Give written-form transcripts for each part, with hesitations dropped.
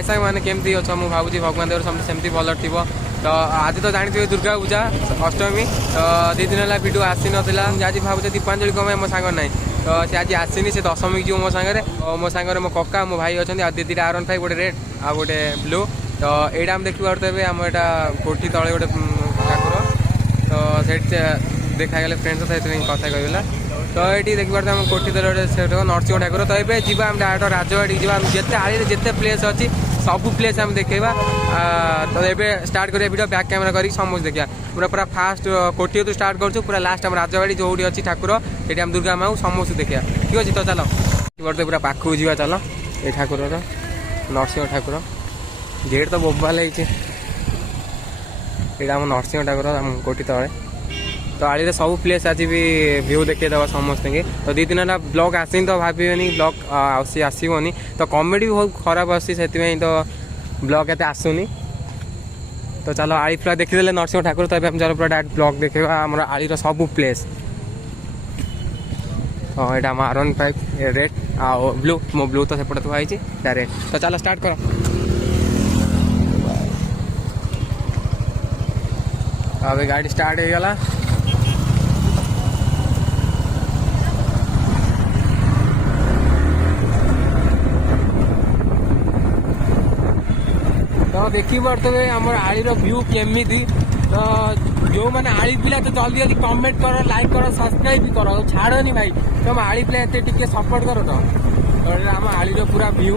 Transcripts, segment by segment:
भाई साहब मैंने केमती अच्छा मुझे भावुँ भगवान देव समझे सेमती भल थी। तो आज तो जानते दुर्गा पूजा अष्टमी तो 2 दिन है वीडियो आसी नाला आज भावुँ दीपांजलि कम मो सांग ना तो सी आज आसनी से दशमी जी मो सांगे मो सांगे मो कका मो भाई अच्छा आ 2 आयरन फाइव गोटे रेड आ गोटे ब्लू तो यहाँ आम देखी पारे आम यहाँ कोठी तले गोटे ठाकुर तो से देखागले फ्रेंड्स सहित कथा कहला तो ये देखिए आम कोठी तले नरसिंह ठाकुर तो ये जी आम डायरेक्ट राजवाड़ी जी जिते आड़ी जिते प्लेस अच्छी सब प्लेस आम देखा तो ये स्टार्ट करिया वीडियो बैक कैमेरा करी समस्त देखा पूरा फास्ट कोठी तो स्टार्ट करूँ पूरा लास्ट आम राजवाड़ी जो अच्छी ठाकुर ये आम दुर्गा माँ समस्त देखा ठीक अच्छे तो चलो तो पूरा पाखक जा चल ये ठाकुर नरसिंह ठाकुर गेट तो बोबाल है आम नरसिंह ठाकुर आम कोठी तले तो आड़ी सब प्लेस आज भी व्यू देखा समस्त के तो 2 दिन है ब्लॉग आसनी तो भावी ब्लॉग आसोनी तो कमेडी भी बहुत खराब आसी से तो ब्लॉग एत आसुनी तो चलो आड़ी पूरा देखीदे नरसिंह ठाकुर तो चलो पूरा डायरेक्ट ब्लॉग देखा आम आड़ीर सब प्लेस हाँ यहाँ आम आयरन फाइव रेड आ ब्लू मो ब्लू तो सेपटे थुआई डायरेक्ट तो चलो स्टार्ट कर अब गाड़ी स्टार्ट हो गला तो देखी पारे आम आड़ीर व्यू केमी तो जो मैंने आड़ी पिला तो जल्दी जल्दी कमेंट कर लाइक कर सब्सक्राइब भी कर छाड़नी भाई तुम आड़ी पिला टे सपोर्ट कर तो आम आड़ीर पूरा व्यू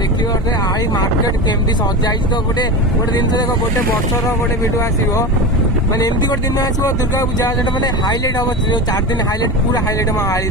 देखिए पारे आड़ी मार्केट केमती सजाई तो गोटे गोटे जिन देख गोटे वर्षर गोटे वीडियो आसो मैंने एमती गोटे दिन आसो दुर्गा पूजा जो मैंने हाइलाइट हम 4 दिन हाइलाइट पूरा हाइलाइट हम आड़ी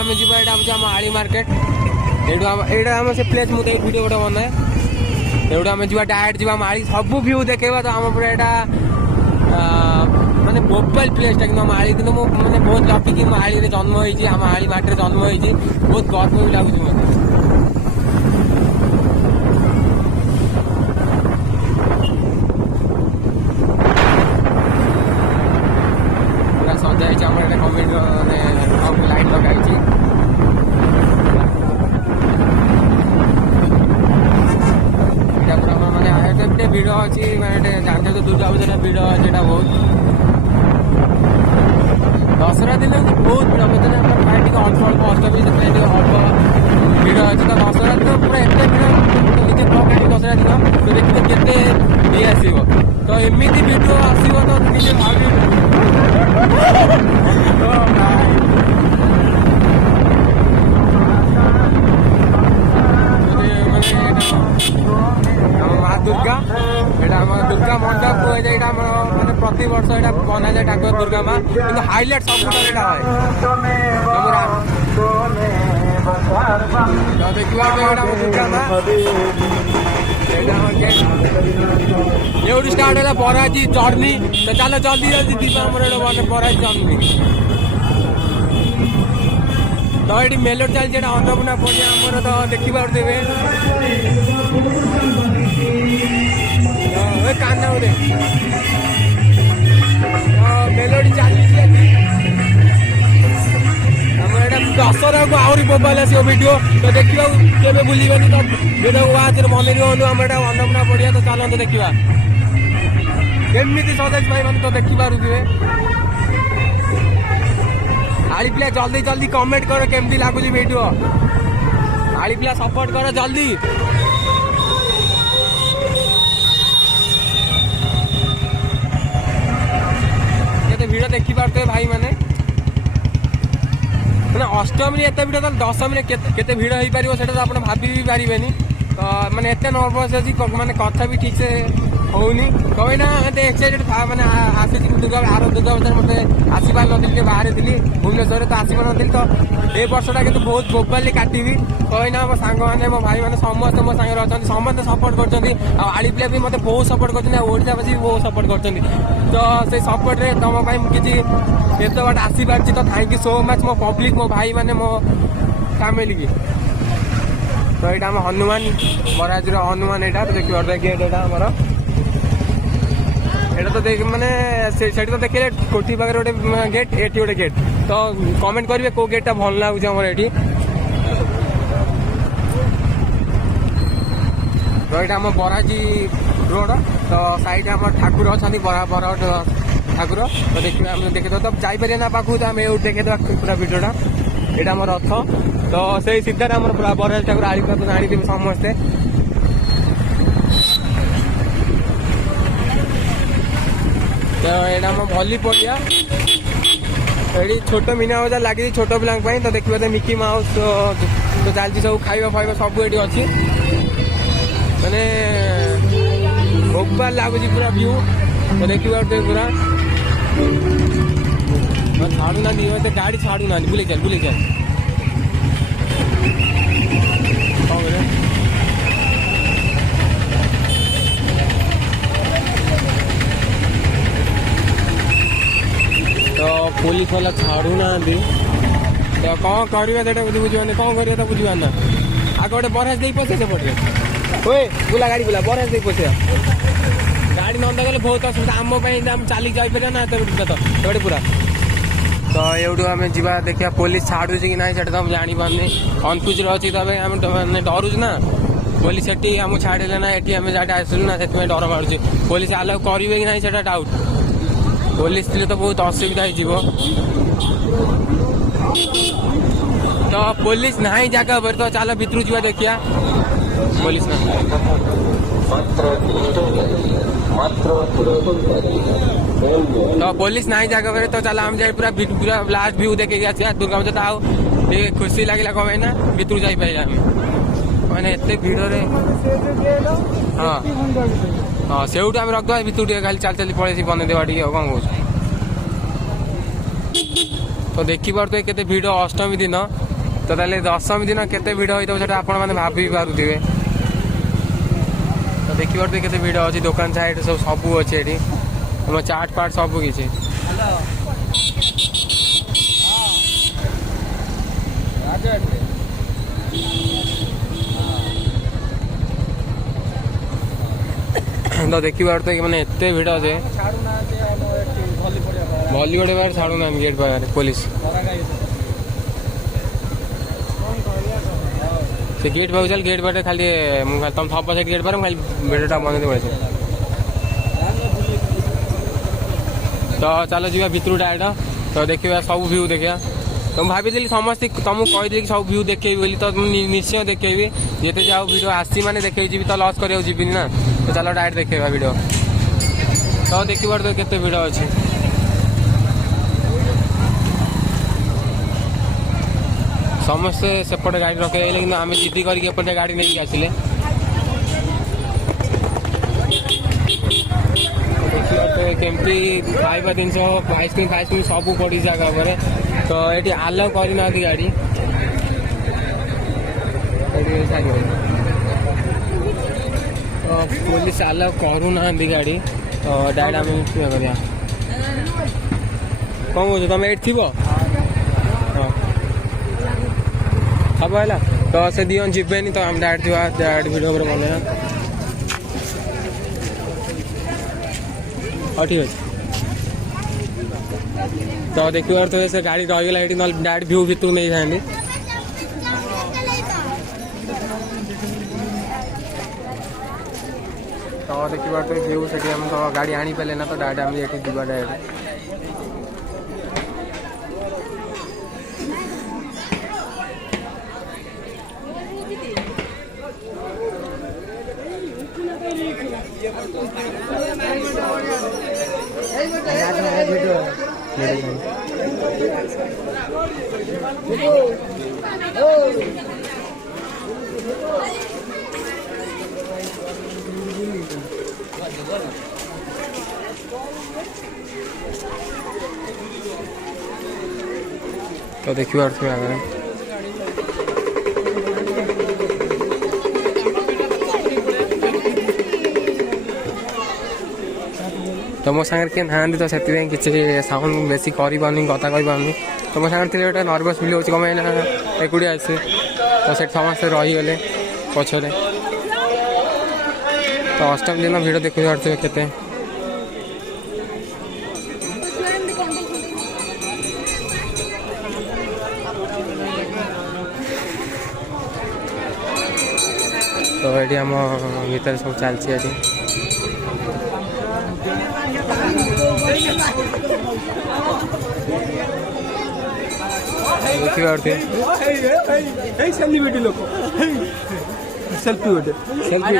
आम जी आम आड़ी मार्केट यहाँ आम से प्लेस मुझे वीडियो गोटे बनाए ये आम जा डायरेक्ट जी आड़ी सब व्यू देखेगा तो आम पूरा यहाँ माने मोबाइल प्लेसटा कि आड़ी दिन मैंने बहुत लकी कि आड़ी जन्म होती आम आड़ी मार्केट जन्म होती बहुत गर्व भी लगुच मतलब पूरा सजाई आम कमेंट लाइट लगाई भिड़ अच्छी मैंने जानते तो दुर्गा पूजा भिड़ अच्छी बहुत दशहरा दिन बहुत भिड़ मतलब टे अल्प अल्प अष्टमी अल्प भिड़ अच्छी तो दशहरा दिन पूरा एत भिड़ निजे दशहरा दिन तो देखिए केते ये आसो तो एमती भिड आसो तो निजे माँ दुर्गा यहाँ दुर्गा मंडप यहाँ मैंने प्रति वर्ष यहाँ बना जाए ठाकुर दुर्गा माँ कि हाइलाइट सब देखा दुर्गा माँ ये स्टार्ट है बराजी जर्नी तो चलो जल्दी जल्दी दीपा मैंने बराजी जर्नी तो ये मेलोड चलती है अन्नपूर्णा पड़िया आमर तो देखी पारे कान्ना बोले मेलोडी चली दशहरा को आहरी मोबाइल आसो भिडियो तो देखा केवे भूलबनी तो भिडियो आज मन रुहतु आम यहाँ अन्नपूर्णा पड़िया तो चलते देखा केमी सजाई भाई मैंने तो देखी पारे आड़ी पिला जल्दी जल्दी कमेंट कर केमती लगुच वीडियो आड़ी पिला सपोर्ट कर जल्दी भिड़ देखी पारे भाई मैंने अष्टमी एत भिड़ दशमी केते भिड़ हो पार से आप भाभी भी पारे तो मैंने एत नर्भस अच्छी मैंने कथा भी ठीक से होनी कहीं ना मत एक्साइटेड था मैंने आसी दुर्गा आर दुर्गा बजार मत आसपार नी बाहर थी भुवनेश्वर तो आसपार नी तो ये वर्षटा कि बहुत ग्लोबाली काटवी कहीं ना मो सांग मैंने मो भाई मैंने समस्त मो सागर अच्छा समस्त सपोर्ट कर आड़ी पिला भी मत बहुत सपोर्ट करवासी भी बहुत सपोर्ट कर तो से सपोर्ट तुम किसी एत बाट आसी पार्टी तो थैंक यू सो मच मो पब्लिक मो भाई मैंने मो फैमिली की तो यहाँ आम हनुमान महाराज हनुमान यहाँ तो देखिए गेट यहाँ आमर এটা তো দেখ মানে সেটি তো দেখলে কোটি পাখে গোটে গেট এটি গোটে গেট তো কমেন্ট করবে কেউ গেটটা ভাল লাগুছে আমার এটি তো এটা আমার বরাজি রোড তো সাইডে আমার ঠাকুর অনেক বড় ঠাকুর তো দেখবে আমি দেখে তো যাইপারে না পাখু তো আমি এউট দেখে দেওয়া পুরা ভিডিওটা এটা আমার রথ তো সেই সিদ্ধারে আমার পুরা বরাজি ঠাকুর আড়িপা তো জানিদেবে সমস্তে तो यहाँ आम भली पड़िया ये छोट मीना बजार लगी छोट पिला तो देखिए मिकी माउस तो चलती सब खाଇବା फाइबा सब ये अच्छी मैंने भोपाल लगुच पूरा व्यू तो देखिए पूरा छाड़ू ना गाड़ी छाड़ू ना बुले चल तो पुलिस वाला छाड़ू ना तो कौन करवा बुझे कौन करवा बुझा ना आगे गोटे बरहास दे पशे से पटे ओए बुला गाड़ी बुला बरहास दे पशे गाड़ी नंदा गले बहुत असुविधा आम चलिक जापर ना तो पूरा तो ये आम जा देखिए पुलिस छाड़ू कि ना से तो जानी पारे कन्फ्यूज अच्छी तब आम डरुच ना पुलिस से आम छाड़े ना ये आम जहाँ आसलु ना से डर मारूँ पुलिस आलाउ करेंगे कि ना से डाउट पुलिस थी तो बहुत असुविधा हो तो पुलिस ना जगह पर तो चलो भितर जा देखिया पुलिस ना तो पुलिस ना जगह पर तो चलो आम जाए पूरा पूरा लास्ट व्यू देखे आसा दुर्गा पूजा तो आउ खुशी लगे कम ना भितर जापारे आम मैंने एत भिड़े हाँ हाँ से आम रखद भितर खाली चल चल पड़े बंद देवा कौन कह तो देखी पारे केते भिड़ अष्टमी दिन तो दशमी दिन केते भिड़ होता है आप भाभी पारे तो देखी पारे केते भिड़ अच्छी दुकान साइड सब सबू अच्छे ये तुम चाट पाट सब किसी तो देखी पारे मैंने एत भिड़ अच्छे बॉलीवुड बाहर छाड़ू ना गेट बाहर पुलिस से गेट बाहर चल गेट बाटे खाली तुम थप से गेट बाहर खाली भिडटा बंद पड़े तो चलो जी भितर डायरेक्ट तो देखिए सब व्यू देखिया तो भाई समस्त तुमको कहीदे सब व्यू देखेबी बोली तो निश्चय देखेबी जिते जाओ वीडियो आसी मैंने देखे जी तो लॉस कर जीविनी ना तो चलो डायरेक्ट देखेबा वीडियो तो देखी पारे केते भिड़ अच्छी समस्ते सेपटे गाड़ी रखे लेकिन आम जिद्दी करके एपटे गाड़ी नहीं आसिले केमती खाଇବା जिन आइसक्रीम सब पड़ी जगह पर तो ये आलाउ करना गाड़ी तो पुलिस आलाउ करूना गाड़ी तो डायरेक्ट आम क्या कौन कह तुम ये थी सब है तो से दिहन जीवेनि तो हम डायरेक्ट वीडियो पर बने हाँ ठीक है तो देखिए तो से गाड़ी रहीगला ये डायरेक्ट व्यू भितर नहीं जाए तो देखिए तो व्यू से तो गाड़ी आनी पारे ना तो डायरेक्ट आम ये जीवा डायरेक्ट तो देखिए आगे तो मो सागर किए ना तो से किसी साउंड बेसी कर कथा कही तो मो सागर थी गोटे नर्भस फिल हो कम एकुड़िया आसे तो से समस्त रहीगले पछरे तो अष्टम दिन भिड़ देखु पारे केते तो ये आम भीतर सब चलती देखिए सेलिब्रिटी लोक सेल्फी गोटे सेल्फी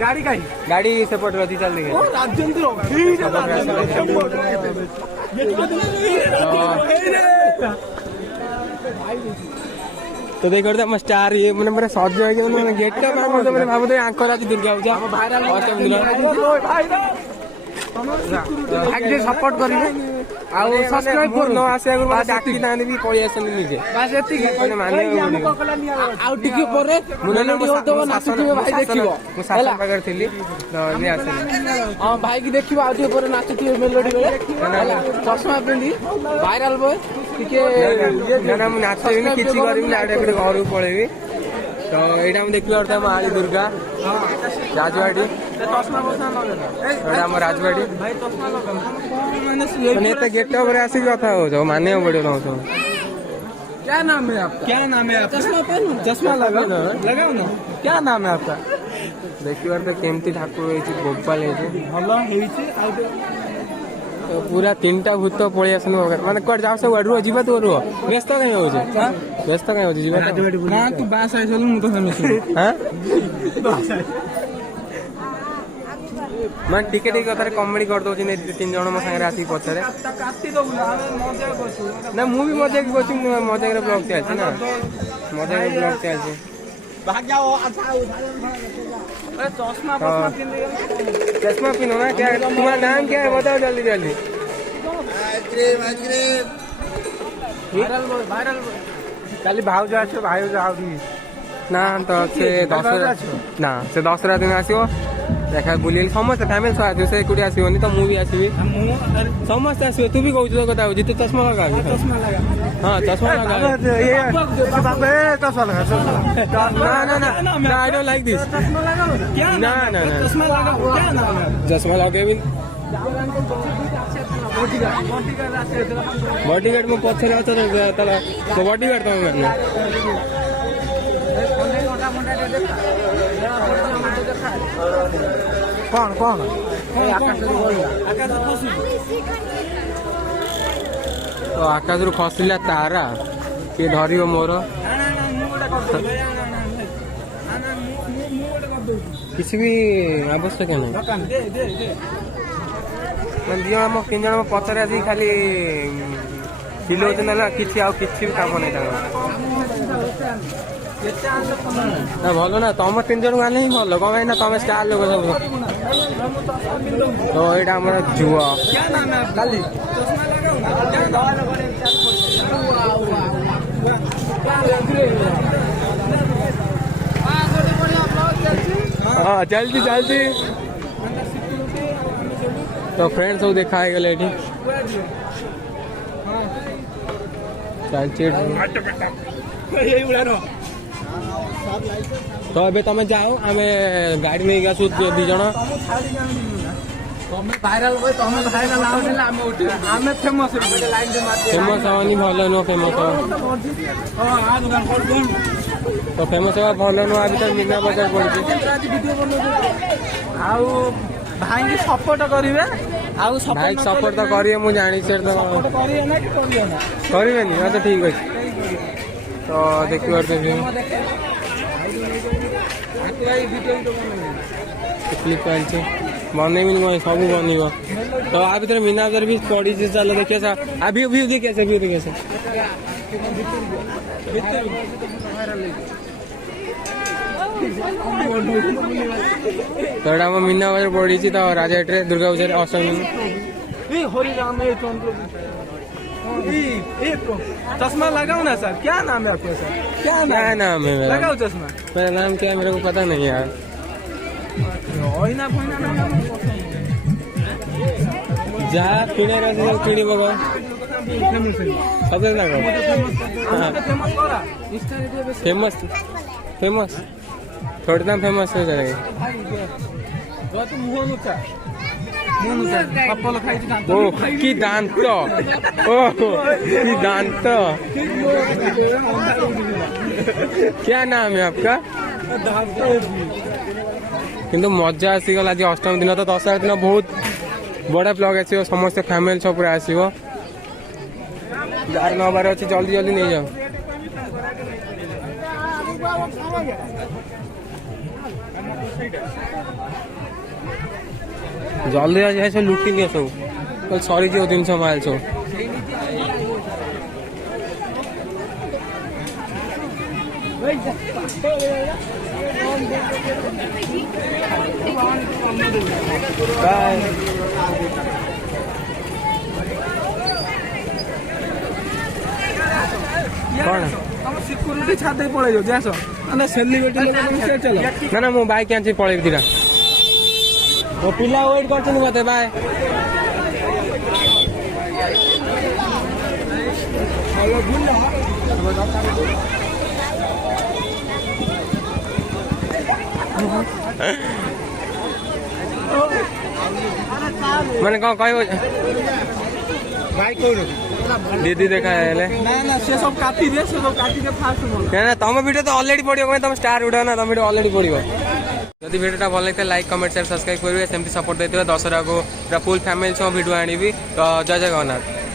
गाड़ी कहीं गाड़ी सेपट रही चल देखिए तो देखो हम स्टार ये मैंने मेरे सज गेट मैंने भावते आंकर आज दुर्गा पूजा सपोर्ट करेंगे सब्सक्राइब कर न आसे डाकी ना भी पळी आसनी निजे बस एतिक माने आउ टिके परे मेलोडी होतो नाचुथिबे भाई देखिबो मु सासन पाकर थिली तो ने आसे हां भाई की देखिबो आउ टिके परे नाचुथिबे मेलोडी बेले चश्मा पिंदी वायरल बॉय टिके ना मु नाचेबी किछि करबी ना एबे घर को पळेबी तो एटा हम देखियो हम आली दुर्गा राजवाड़ी चश्मा बसना एटा हम राजवाड़ी भाई चश्मा लगा माने तो गेट पर आसी कथा हो जो माने पड़ो तो क्या नाम है आपका क्या नाम है आपका चश्मा पहनो चश्मा लगाओ ना क्या नाम है आपका देखियो तो केमती ठाकुर होई गोपाल है भलो होईची तो पूरा तीनटा भूत पळी आसन माने कोड जाव सब अडरो जीवा तो रो व्यस्त कहीं हो जे व्यस्त कहीं हो जे जीवा ना तू बास आइसलु मु तो फेमस हां मैं टिके टिके कथारे कॉमेडी कर दो ने तीन जण मो संगे आसी पछरे काटी दो मजा करछु ना मु भी मजा की कोचिंग मजा के ब्लॉग चलछि ना मजा के ब्लॉग चलछि भाग जाओ अच्छा अरे चश्मा चश्मा पिनो ना क्या तुम्हारा नाम क्या है बताओ जल्दी जल्दी वायरल काली भाउज आछो भाउज आउदी ना तो से 10 ना से 10 दिन आसीओ देखा बुली समस्त फैमिली सब आसो से कुटी आसीबनी तो मु भी आसीबी समस्त आसीबे तू भी कहू तो कथा हो जिते चश्मा लगा हां चश्मा लगा ये बाबे चश्मा लगा ना ना ना ना आई डोंट लाइक दिस चश्मा लगाओ क्या ना ना ना चश्मा लगाओ क्या नाम है चश्मा लगे भी बॉडीगार्ड में पछरे आछो तला तो बॉडीगार्ड तुम करना कौन कौन तो आकाश रु खसला तारा किए धरियो मोर किसी भी आवश्यक नहीं दियो आम तीन जन पचरे आसी खाली चिल्लाउछ ना किसी आउ किसी भी काम नहीं ना भल ना तुम तीन जन आने ही भल कम ना तुम स्टार लोग सब तो यहाँ आम जुआ हाँ चलती चलती तो फ्रेंड सब देखा है गले चलती तो अबे तुम जाओ आम गाड़ी नहीं आसू दी जन फेमस फेमस हवानी भल नुह फेमस तो फेमस हवा भल नुह अभी तो मीना बजार पड़ी भाई की सपोर्ट करेंगे भाई सपोर्ट तो करिए मुझे जानी से तो करेंगे अच्छा ठीक अच्छे तो देखिए क्लिप चलছে बनेबी सब बन तो आ भर मीना भी पड़ी चल देखिए अभी देखिए तो एटा मीना बजार पड़ी तो राजहाट रे दुर्गा पूजा अष्टमी चश्मा लगाओ ना सर। क्या नाम है आपका सर? क्या नाम है मेरा? लगाओ चश्मा। मेरा नाम क्या है मेरे को पता नहीं यार। जहाँ किने किणी बगा फेमस फेमस थोड़ी ना फेमस हो जाएगा। ओ की दांत ओ की दांत। क्या नाम है आपका? किंतु मजा आसीगला आज अष्टमी दिन तो दशहरा दिन बहुत बड़ा ब्लॉग आसो समस्त फैमिली सब पूरा आसो जार नबार अच्छी जल्दी जल्दी नहीं जाओ। जल्दी आज सब लुटी दिए सब सरी जो जिन माल सब सिक्यूरीटी छाते पड़े जो जैसो अने सेलिब्रिटी लोग से चलो ना मु बाइक आंची पळेबी दिरा वो पिला वेट करछन मते बाय माने कौन कहबो बाइक कोन दीदी देखा है ना से सब काटी दे फास्ट बोल ना तुम वीडियो तो ऑलरेडी पड़ो तुम स्टार उठाओ ना तुम वीडियो ऑलरेडी पड़ो। जदि वीडियो भल लगे लाइक कमेंट शेयर सब्सक्राइब करेंगे सेमती सपोर्ट देते दशहरा को पूरा फुल फैमिली सब वीडियो आनी तो जय जगन्नाथ।